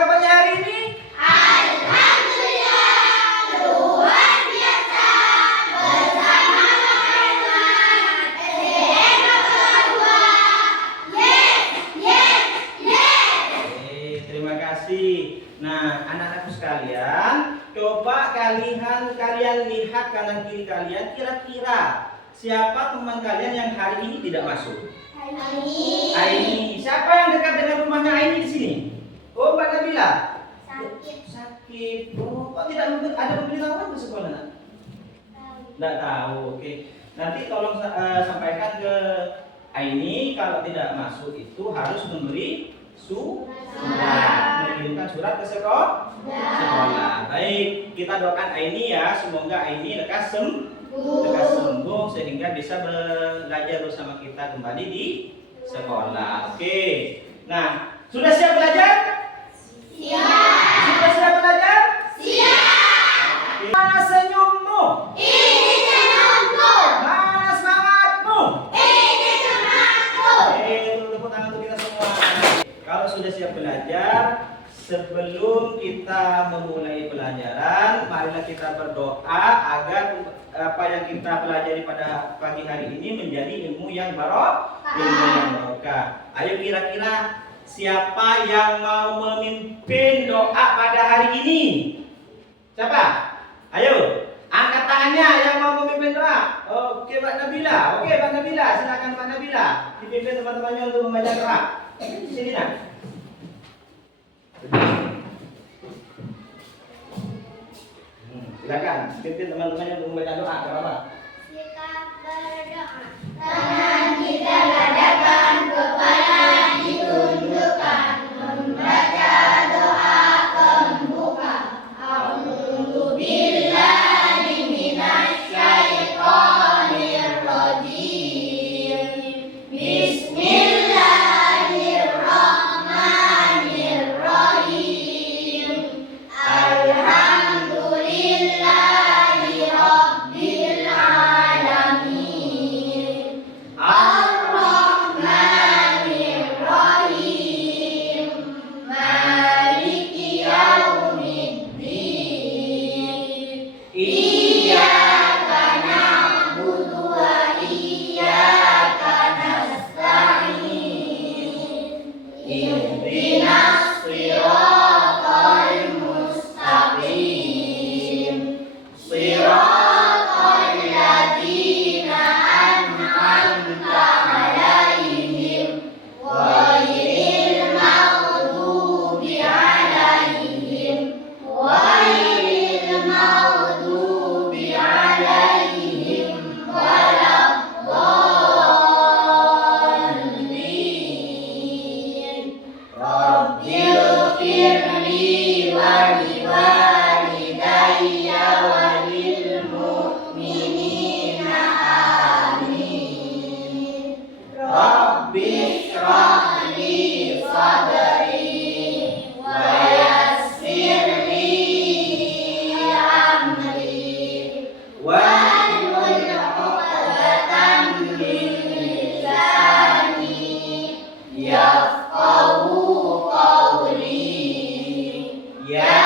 kabarnya hari ini? Alhamdulillah, luar biasa. Bersama teman-teman SDN Negeri 2. Yes, yes, yes. Terima kasih. Nah, anak-anakku sekalian, coba kalian lihat kanan kiri kalian, kira-kira siapa teman kalian yang hari ini tidak masuk? Aini. Siapa yang dekat dengan rumahnya Aini di sini? Oh, Mbak Nabila. Sakit. Oh, kok tidak ada pemberitahuan ke sekolah? Tidak tahu. Oke. Nanti tolong sampaikan ke Aini kalau tidak masuk itu harus memberi surat, mengirimkan surat ke sekolah. Baik, kita doakan Aini ya, semoga Aini lekas sembuh sehingga bisa belajar bersama kita kembali di sekolah. Oke. Nah, sudah siap belajar? Siap. Sudah siap belajar? Siap. Mana senyummu? Ini senyumku. Mana semangatmu? Ini semangatku. Tepuk tangan untuk kita semua. Kalau sudah siap belajar, sebelum kita memulai pelajaran, marilah kita berdoa agar apa yang kita pelajari pada pagi hari ini menjadi ilmu yang barokah. Ayo kira-kira siapa yang mau memimpin doa pada hari ini? Siapa? Ayo, angkat tangannya yang mau memimpin doa. Oke, Mbak Nabila. Oke, Mbak Nabila, silakan Mbak Nabila dipimpin teman-temannya untuk membaca doa. Sini nak. Silakan pimpin teman-temannya untuk membaca doa. Apa? Kita berdoa. Tangan kita gadakan, kepala ditundukkan, membaca doa pembuka. A'udzu billahi minasyaitonir rajim. Bismillahirrahmanirrahim. Alhamdulillahi rabbil alamin. Ar-Rahmanir Rahim. Maliki yaumiddin. Iyyaka na'budu wa iyyaka nasta'in. Ihdinas siratal mustaqim. Siratal ladzina an'amta 'alaihim ghairil maghdubi 'alaihim waladdallin. Rabbighfirli wa liwalidayya wa lil mu'minina amin. Rabbi shrah li sadri wa yassir li amri wahlul 'uqdatam min lisani yafqahu qawli. Ya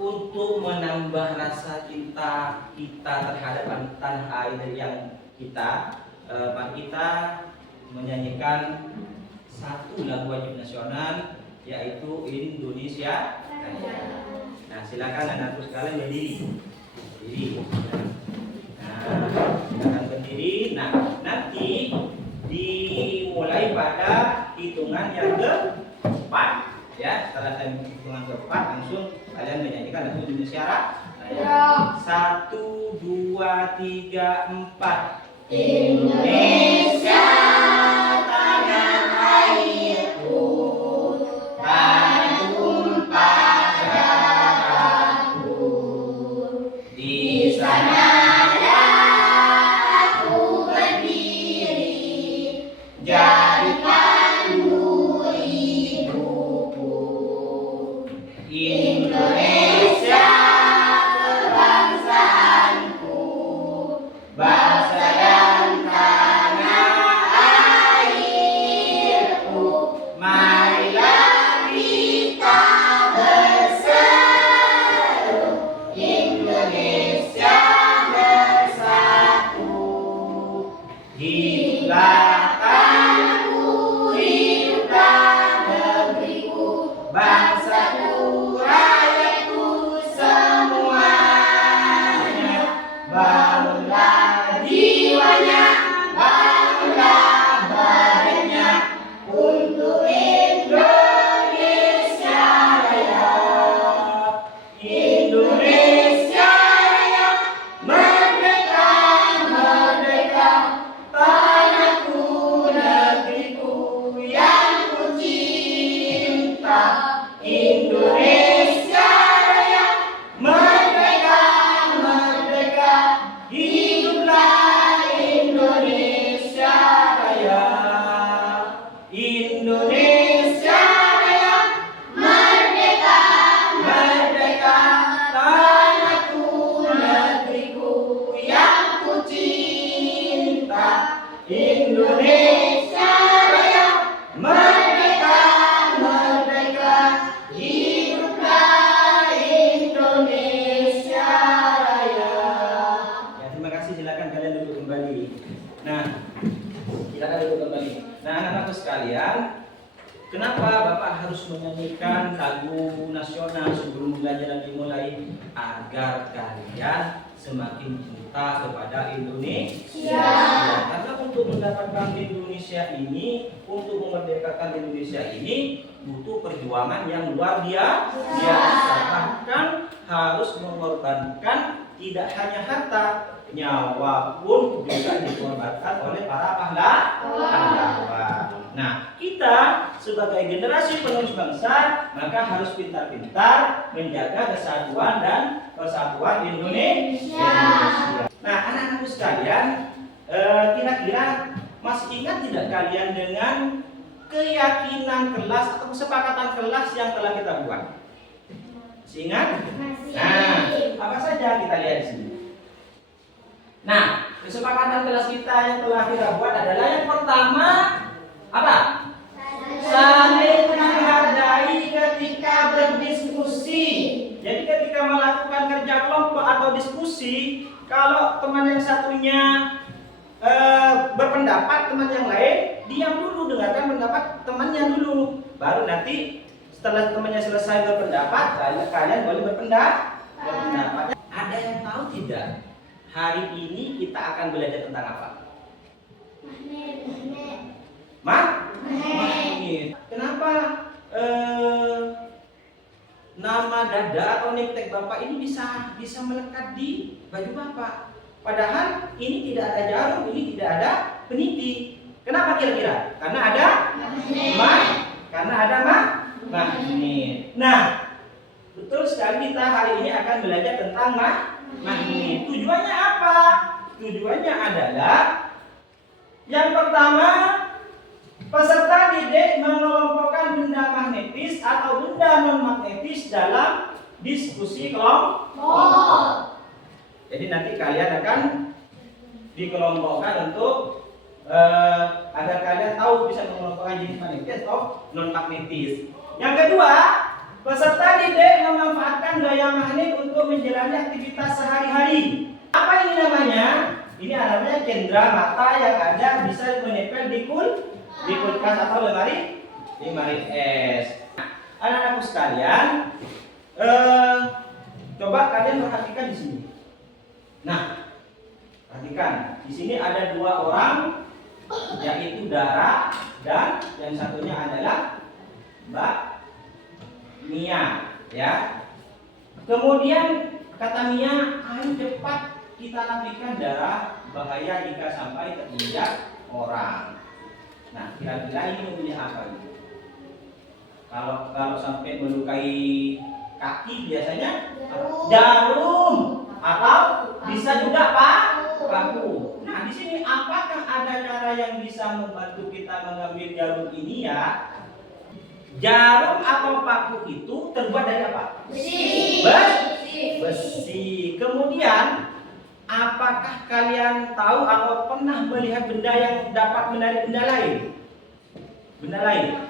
untuk menambah rasa cinta kita terhadap tanah air yang kita, mari kita menyanyikan satu lagu wajib nasional, yaitu Indonesia Raya. Nah, silakan anak-anakku sekalian berdiri. Nah, silakan berdiri. Nah, nanti dimulai pada hitungan yang keempat, ya. Setelah hitungan keempat, langsung kalian menyanyikan lagu Indonesia Raya. 1, 2, 3, 4. Indonesia tanah airku, tanah tumpah darahku. Di sanalah aku berdiri, jadi pandu hidupku. Indonesia kebangsaanku, bangsa dan tanah airku. Marilah kita berseru, Indonesia bersatu. Hiduplah tanahku, hiduplah negeriku, bangsaku, rakyatku semuanya. Bangunlah jiwanya, bangunlah badannya untuk Indonesia Raya. Indonesia Raya, merdeka, merdeka, tanahku, negeriku yang ku cinta. Indonesia Raya, merdeka, merdeka, hiduplah Indonesia Raya. Indonesia Raya, merdeka, merdeka, tanahku, negeriku yang ku cinta. Indonesia Raya, merdeka, merdeka, hiduplah Indonesia Raya. Ya, terima kasih. Silakan kalian duduk kembali. Nah, silakan duduk kembali. Nah, anak-anakku sekalian, kenapa Bapak harus menyanyikan lagu nasional sebelum belajar dimulai? Agar kalian semakin cinta kepada Indonesia. Ya, karena untuk mendapatkan Indonesia ini, untuk memerdekakan Indonesia ini, butuh perjuangan yang luar biasa. Bahkan harus mengorbankan tidak hanya harta, nyawa pun juga dikorbankan oleh para pahlawan. Nah, kita sebagai generasi penerus bangsa, maka harus pintar-pintar menjaga kesatuan dan persatuan Indonesia. Nah, anak-anakku sekalian, kira-kira masih ingat tidak kalian dengan keyakinan kelas atau kesepakatan kelas yang telah kita buat? Masih ingat? Nah, apa saja kita lihat di sini. Nah, kesepakatan kelas kita yang telah kita buat adalah yang pertama apa? Saling menghargai ketika berdiskusi. Jadi ketika melakukan kerja kelompok atau diskusi, kalau teman yang satunya berpendapat, teman yang lain diam dulu, dengarkan pendapat temannya dulu. Baru nanti setelah temannya selesai berpendapat, kalian boleh berpendapat. Ada yang tahu tidak? Hari ini kita akan belajar tentang apa? Magnet. Kenapa nama dada atau niptek Bapak ini bisa melekat di baju Bapak? Padahal ini tidak ada jarum, ini tidak ada peniti. Kenapa kira-kira? Karena ada magnet. Nah, betul sekali, kita hari ini akan belajar tentang magnet. Tujuannya apa? Tujuannya adalah yang pertama, peserta didik mengelompokkan benda magnetis atau benda non magnetis dalam diskusi kelompok. Jadi nanti kalian akan dikelompokkan untuk agar kalian tahu bisa mengelompokkan jenis magnetis atau non magnetis. Yang kedua, peserta didik memanfaatkan gaya magnet untuk menjalani aktivitas sehari-hari. Apa ini namanya? Ini namanya cendera mata yang ada bisa menempel di kulkas atau lemari es. Anak-anakku sekalian, coba kalian perhatikan di sini. Nah, perhatikan di sini ada dua orang, yaitu Dara dan yang satunya adalah Mbak Mia, ya. Kemudian kata Mia, ayo cepat kita nafikan Dara, bahaya jika sampai terinjak orang. Nah, kira-kira ini memilih apa ini? Kalau sampai melukai kaki biasanya jarum atau bisa juga paku. Nah, di sini apakah ada cara yang bisa membantu kita mengambil jarum ini ya? Jarum atau paku itu terbuat dari apa? Besi. Kemudian apakah kalian tahu atau pernah melihat benda yang dapat menarik benda lain? Benda lain?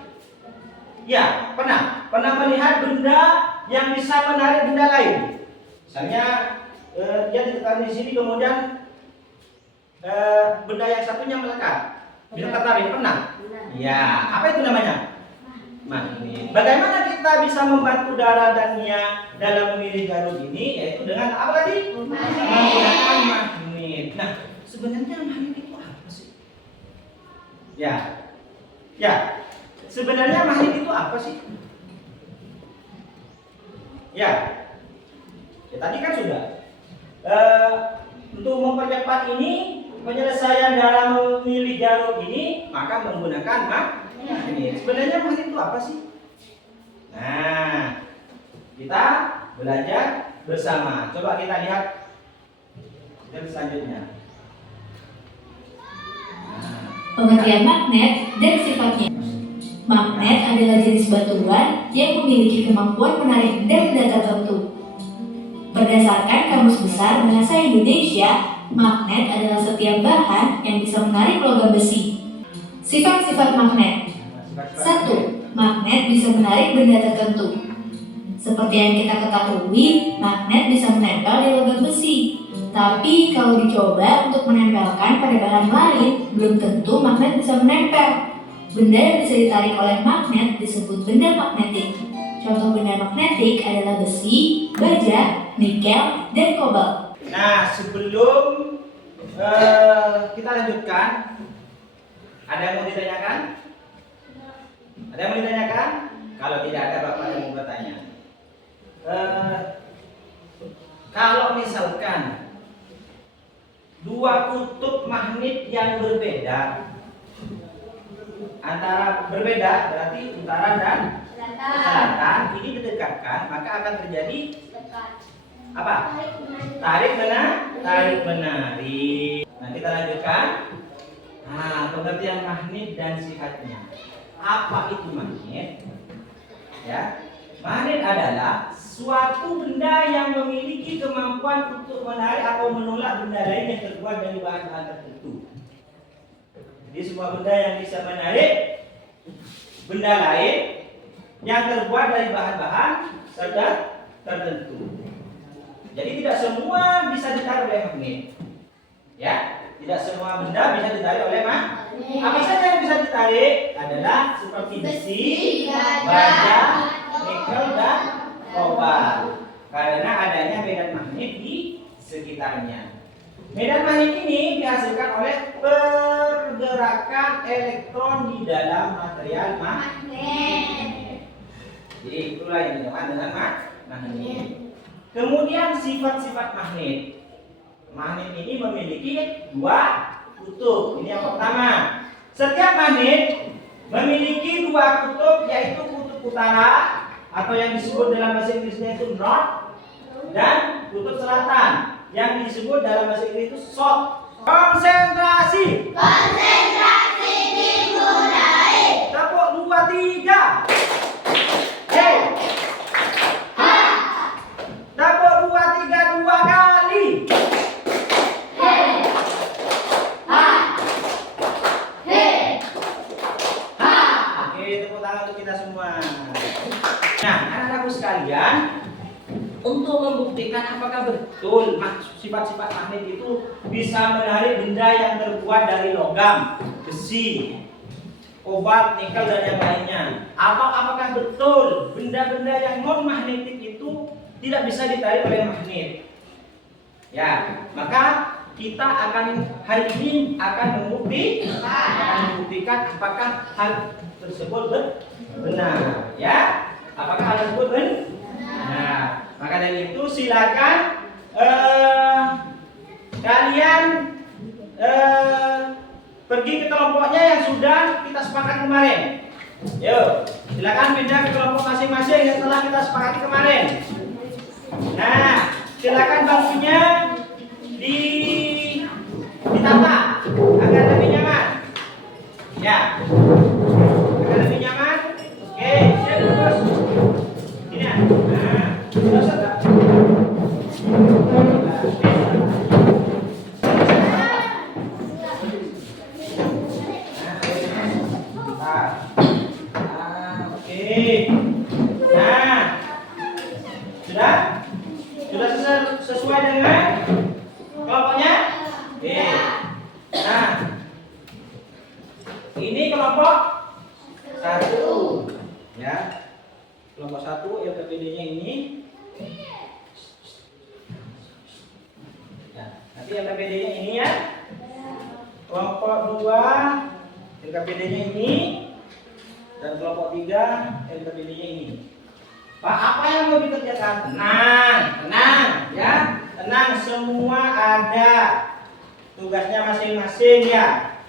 Ya, pernah melihat benda yang bisa menarik benda lain. Misalnya dia ditekan di sini, kemudian benda yang satunya melekat. Bisa tertarik, pernah? Ya, apa itu namanya? Magnet. Bagaimana kita bisa membantu Dara dan Mia dalam memilih jarum ini? Yaitu dengan apa tadi? Menggunakan magnet. Nah, sebenarnya magnet itu apa sih? Ya. Sebenarnya magnet itu apa sih? Ya, tadi kan sudah. Untuk mempercepat ini penyelesaian dalam memilih jarum ini, maka menggunakan magnet. Sebenarnya magnet itu apa sih? Nah, kita belajar bersama. Coba kita lihat selanjutnya. Pengertian magnet dan sifatnya. Magnet adalah jenis batuan yang memiliki kemampuan menarik benda tertentu. Berdasarkan Kamus Besar Bahasa Indonesia, magnet adalah setiap bahan yang bisa menarik logam besi. Sifat-sifat magnet. 1. Magnet bisa menarik benda tertentu. Seperti yang kita ketahui, magnet bisa menempel di logam besi. Tapi kalau dicoba untuk menempelkan pada bahan lain, belum tentu magnet bisa menempel. Benda yang bisa ditarik oleh magnet disebut benda magnetik. Contoh benda magnetik adalah besi, baja, nikel, dan kobalt. Nah, sebelum kita lanjutkan, ada yang mau ditanyakan? Ada yang mau ditanyakan? Kalau tidak ada, Bapak yang mau bertanya. Kalau misalkan dua kutub magnet yang berbeda, berarti utara dan selatan ini didekatkan, maka akan terjadi apa? Tarik menarik. Nah, kita lanjutkan. Nah, pengertian magnet dan sifatnya. Apa itu magnet? Ya, magnet adalah suatu benda yang memiliki kemampuan untuk menarik atau menolak benda lain yang terbuat dari bahan-bahan tertentu. Jadi semua benda yang bisa menarik benda lain yang terbuat dari bahan-bahan tertentu. Jadi tidak semua bisa ditarik oleh magnet. Ya, tidak semua benda bisa ditarik oleh magnet. Apa saja yang bisa ditarik adalah seperti besi, baja, nikel, dan kobalt. Karena adanya medan magnet di sekitarnya. Medan magnet ini dihasilkan oleh pergerakan elektron di dalam material magnet. Jadi itulah yang dinamakan dengan magnet. Kemudian sifat-sifat magnet. Magnet ini memiliki dua kutub. Ini yang pertama. Setiap magnet memiliki dua kutub, yaitu kutub utara atau yang disebut dalam bahasa Inggrisnya itu north, dan kutub selatan yang disebut dalam bahasa Inggris itu south. Konsentrasi dimulai. Tepuk 2, 3. Hey. Tepuk 2, 3 2 kali. Oke, tepuk tangan untuk kita semua. Nah, anak-anakku sekalian, untuk membuktikan apakah betul sifat-sifat magnet itu bisa menarik benda yang terbuat dari logam, besi, kobalt, nikel dan yang lainnya. Apakah betul benda-benda yang non magnetik itu tidak bisa ditarik oleh magnet? Ya, maka kita akan hari ini akan membuktikan apakah hal tersebut benar. Ya, apakah hal tersebut benar? Nah, maka dari itu silakan kalian pergi ke kelompoknya yang sudah kita sepakati kemarin. Yuk, silakan pindah ke kelompok masing-masing yang telah kita sepakati kemarin. Nah, silakan bangkunya ditata agar lebih nyaman. Ya, agar lebih nyaman. Oke, siap terus. Ini ya. Nah, terus ada. Sesuai dengan kelompoknya? Oke. Nah, ini kelompok 1. Ya. Kelompok 1 LKPD-nya ini. Nah, nanti LKPD-nya ini ya. Kelompok 2 LKPD-nya ini dan kelompok 3 LKPD-nya ini. Pak, apa yang mau dikerjakan? Tenang, ya. Tenang, semua ada tugasnya masing-masing ya.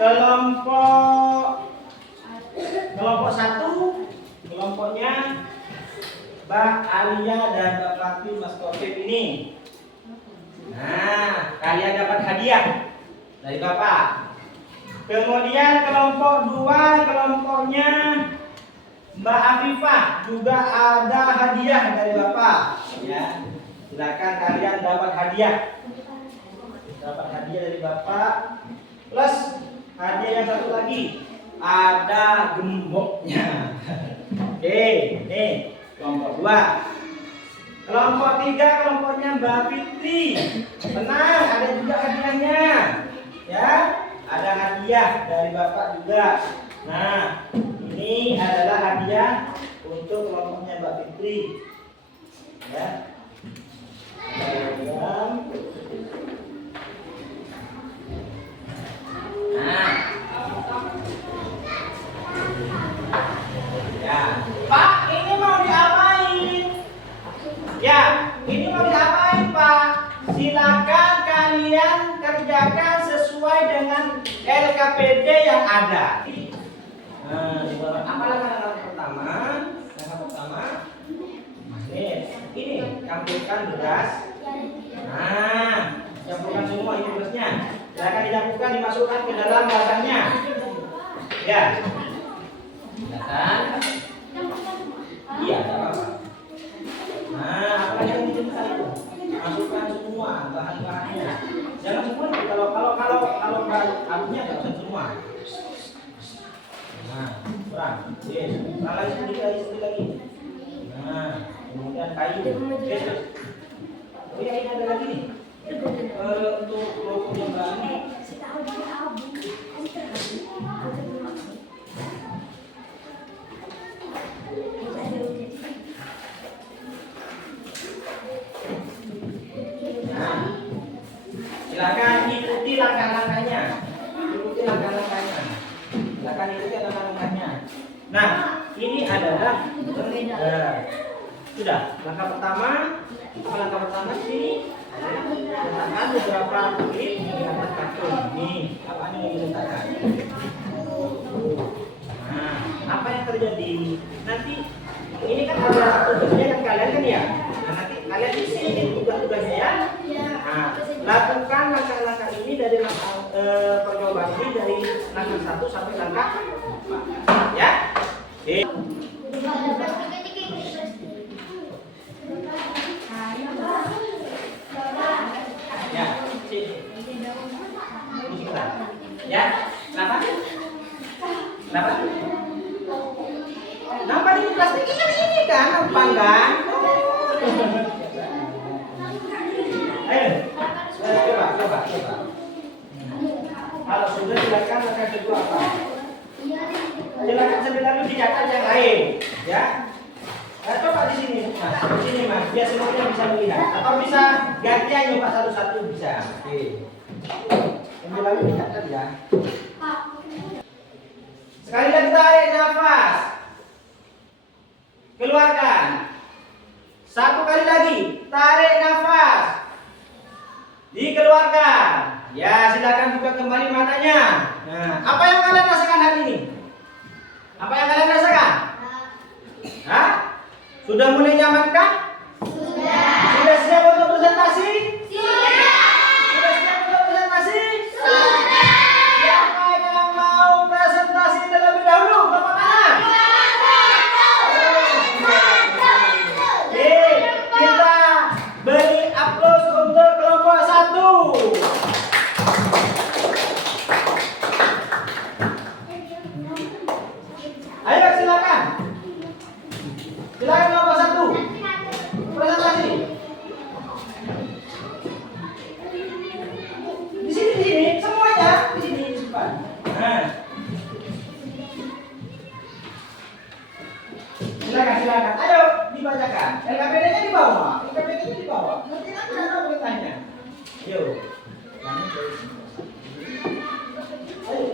Kelompok 1, kelompoknya Mbak Alia dan Mbak Fatih Mas Taufik ini. Nah, kalian dapat hadiah dari Bapak. Kemudian kelompok 2, kelompoknya Mbak Afifah juga ada hadiah dari Bapak. Ya, silakan kalian dapat hadiah. Dapat hadiah dari Bapak. Plus hadiah yang satu lagi, ada gemboknya. Oke, nih kelompok 2. Kelompok 3, kelompoknya Mbak Fitri. Tenang, ada juga hadiahnya. Ya, ada hadiah dari Bapak juga. Nah, ini adalah hadiah untuk kelompoknya Mbak Fitri. Ya. Nah. Ya. Pak, ini mau diapain? Ya, ini mau diapain, Pak? Silakan kalian kerjakan sesuai dengan LKPD yang ada. Nah, apa langkah pertama? Langkah pertama, ini campurkan beras. Nah, campurkan semua ini berasnya. Silakan dicampurkan, dimasukkan ke dalam wajannya. Ya, silakan. Iya, tidak apa-apa. Nah, apa yang dicampurkan itu? Masukkan semua bahan-bahannya. Jangan semua. Kalau abunya nggak usah semua. Nah, kurang. Yes. Lagi sedikit lagi. Nah, kemudian kayu. Yes. Oh ya, ini ada lagi nih. Untuk logo yang baru. Nah, silakan ikuti langkah-langkahnya. Silakan ikuti langkah-langkahnya. Nah, ini adalah sudah langkah pertama. Langkah pertama sini letakkan beberapa klip di atas karton. Nih, apa yang diletakkan? Nah, apa yang terjadi? Nanti ini kan ada tugasnya yang kalian kan ya. Nah, nanti kalian isi tugas-tugasnya ya. Nah, lakukan langkah-langkah ini dari percobaan ini dari langkah 1 sampai langkah 4. Ya. Oke. Ya, ya, kenapa? Kenapa? Kenapa ini plastik ini? kan, gampang kan? Ayo, coba. Kalau sudah silakan langkah kedua apa? Silakan sambil lalu dicatat yang lain, ya. Nah, coba di sini, Mas. Di sini, Mas. Biar semuanya bisa melihat. Atau bisa gantian nyoba satu-satu bisa. Oke. Sambil lalu dicatat ya. Sekali lagi tarik nafas. Keluarkan. Satu kali lagi, tarik nafas. Dikeluarkan. Ya, silakan buka kembali matanya. Nah, apa yang kalian rasakan hari ini? Apa yang kalian rasakan? Hah? Sudah mulai nyamankah? Sudah siap untuk presentasi? Sudah siap untuk presentasi? Siapa yang mau presentasi terlebih dahulu? Bapak mana? Oke, kita beri aplaus untuk kelompok 1. Ayo silakan. Silakan kelompok 1. Presentasi. Di sini semuanya di sini simpan. Nah. Silakan. Ayo dibacakan. LKPD-nya di bawah. LKPD-nya di bawah. Nanti ada perintahnya. Ayo. Ayo.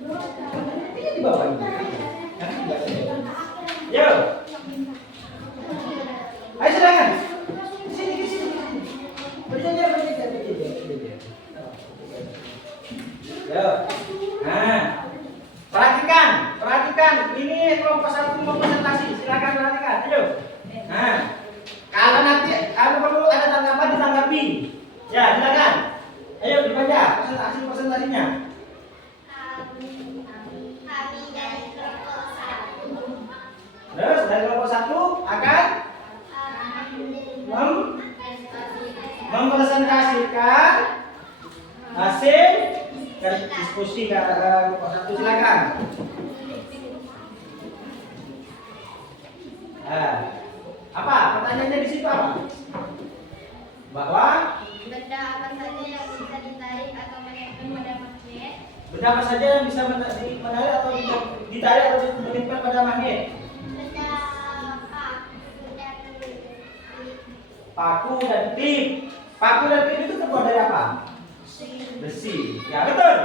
LKPD-nya di bawah ini. Yo. Ayo silakan. Di sini. Berjajar. Yo. Nah. Perhatikan. Ini kelompok 1 mau presentasi. Silakan perhatikan. Ayo. Nah. Kalau nanti perlu ada tanggapan ditanggapi. Ya, silakan. Ayo dibaca presentasinya. Kami dari kelompok 1 Terus dari kelompok 1 akan mempresentasikan hasil diskusi kelompok 1. Silakan. Nah, apa pertanyaannya di situ apa? Bahwa benda apa saja yang bisa ditarik atau menempel pada magnet? benda apa saja yang bisa menarik atau ditarik atau menempel pada magnet? Benda Paku dan tip. Paku dan tip itu terbuat dari apa? Besi. Ya betul.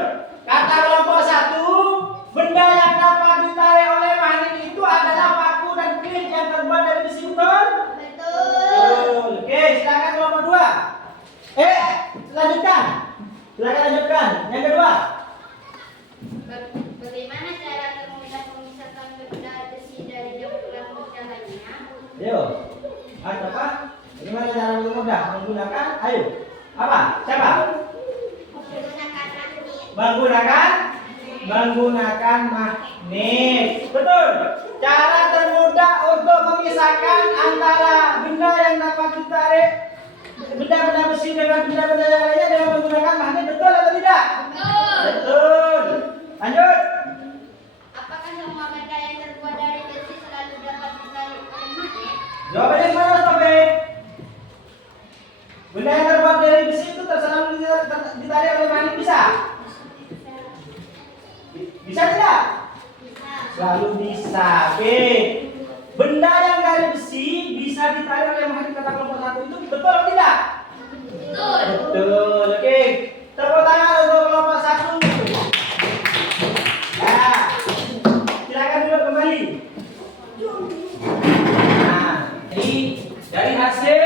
Kata kelompok 1, benda yang dapat ditarik oleh magnet itu adalah paku dan tip yang terbuat dari besi, betul? Betul. Oke, silakan kelompok 2. Lanjutkan. Yang kedua. Bagaimana cara termudah memisahkan benda besi dari campuran benda lainnya? Ayo. Apa? Bagaimana cara mudah menggunakan? Ayo. Apa? Siapa? Menggunakan magnet. Betul. Cara termudah untuk memisahkan antara benda yang dapat ditarik, benda-benda besi dengan benda-benda yang lainnya dengan menggunakan magnet, betul atau tidak? Betul. Lanjut. Apakah semua benda yang terbuat dari besi selalu dapat ditarik oleh magnet? Jawabannya mana, Taufik? Benda yang terbuat dari besi itu selalu ditarik oleh magnet, bisa? Bisa tidak? Selalu bisa. Oke. Benda yang dari besi bisa ditarik oleh magnet, kata kelompok 1 itu betul atau tidak? Betul. Oke. Tepuk tangan untuk kelompok 1. Ya. Silakan duduk kembali. Nah, jadi dari hasil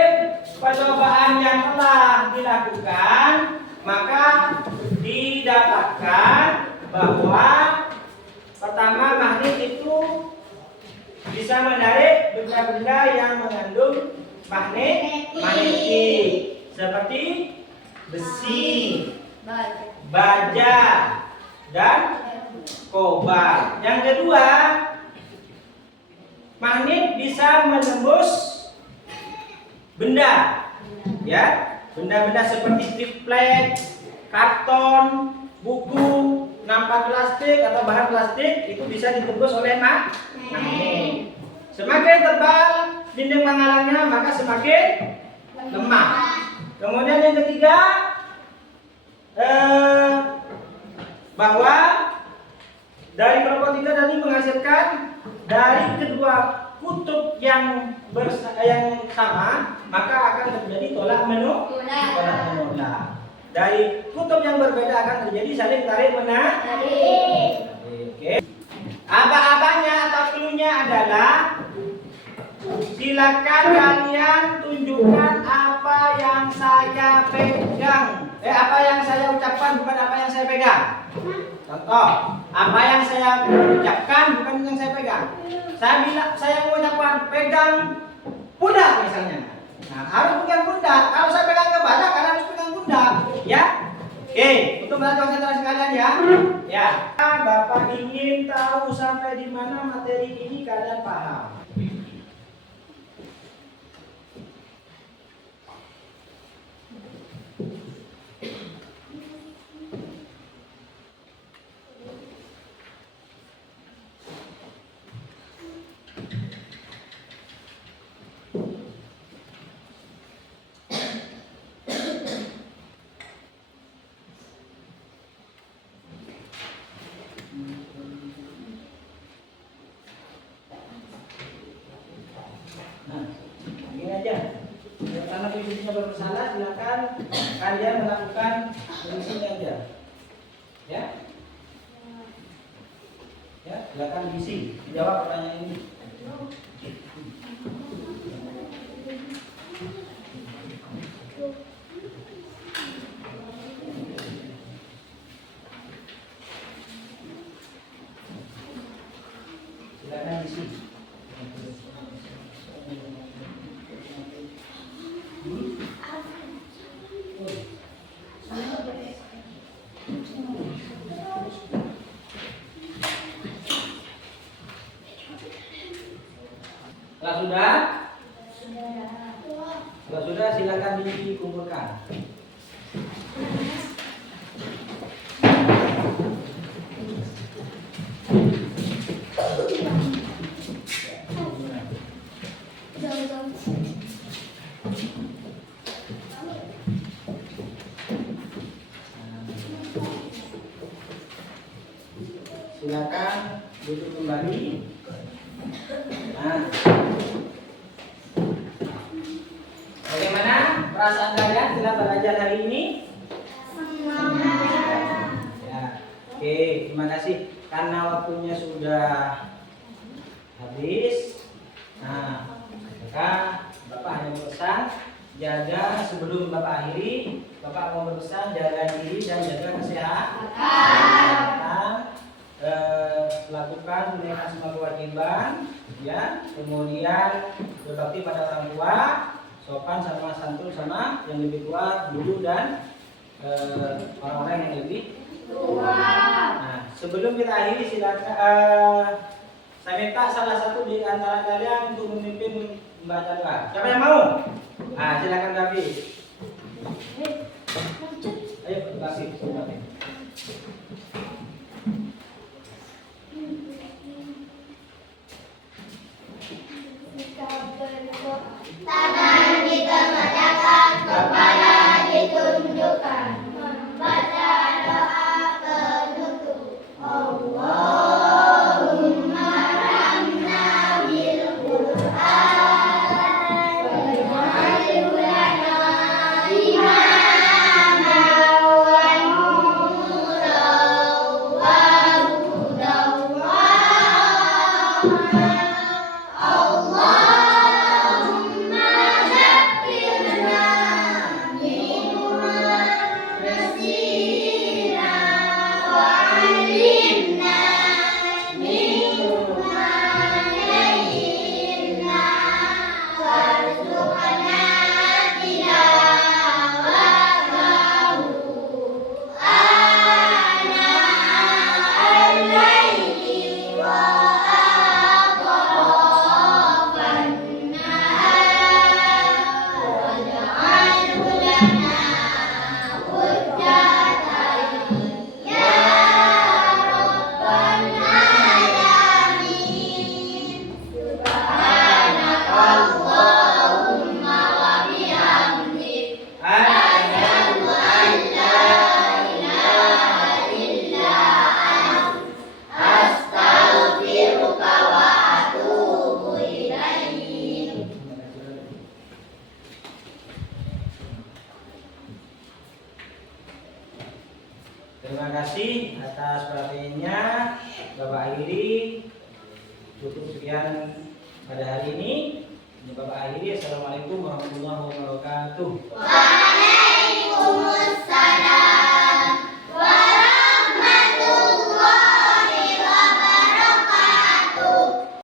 percobaan yang telah dilakukan, maka didapatkan bahwa pertama magnet itu bisa menarik benda-benda yang mengandung magnetik seperti besi, baja, dan kobalt. Yang kedua, magnet bisa menembus benda, ya, benda-benda seperti triplek, karton, buku, nampak plastik atau bahan plastik itu bisa ditembus oleh magnet. Semakin tebal dinding penghalangnya, maka semakin lemah. Kemudian yang ketiga, bahwa dari kelompok 3 tadi menghasilkan dari kedua kutub yang sama, maka akan terjadi tolak menolak. Dari kutub yang berbeda akan terjadi saling tarik menarik. Oke. Apa-apanya atau clue-nya adalah silakan kalian tunjukkan apa yang saya pegang. Apa yang saya ucapkan bukan apa yang saya pegang. Contoh, apa yang saya ucapkan bukan yang saya pegang. Saya mengucapkan pegang pundak misalnya. Nah, harus pegang pundak. Kalau saya pegang kepala, kalian harus pegang pundak, ya. Oke, untuk melatih konsentrasi kalian ya. Ya, Bapak ingin tahu sampai di mana materi ini kalian paham. Nah, begini aja. Karena visinya bermasalah, silakan kalian melakukan visinya aja. Ya, ya, silakan visi. Jawab pertanyaan ini. Silakan visi. Kalau sudah? Kalau sudah silakan dikumpulkan. Silakan duduk kembali. Nah, bagaimana perasaan kalian setelah belajar hari ini? Ya, oke, terima kasih. Karena waktunya sudah habis. Nah, maka Bapak hanya berpesan jaga sebelum Bapak akhiri. Bapak mau berpesan jaga diri dan jaga kesehatan. Lakukan menunaikan semua kewajiban, ya. Kemudian berbakti pada orang tua, sopan sama santun sama yang lebih tua, guru dan orang-orang yang lebih tua. Nah, sebelum kita akhiri silakan saya minta salah satu di antara kalian untuk memimpin membaca doa. Siapa yang mau? Nah, silakan Gabi. Ayo, Gabi. Tangan dikemukakan, kepala ditundukkan, membaca doa penutup. Allahumma ramna bil Qur'an, waj'alhu lana imaman wa nuran wa hudan wa rahmah. Allahumma zakkirna Terima kasih atas perhatiannya. Bapak akhiri. Cukup sekian pada hari ini. Bapak akhiri. Assalamualaikum warahmatullahi wabarakatuh.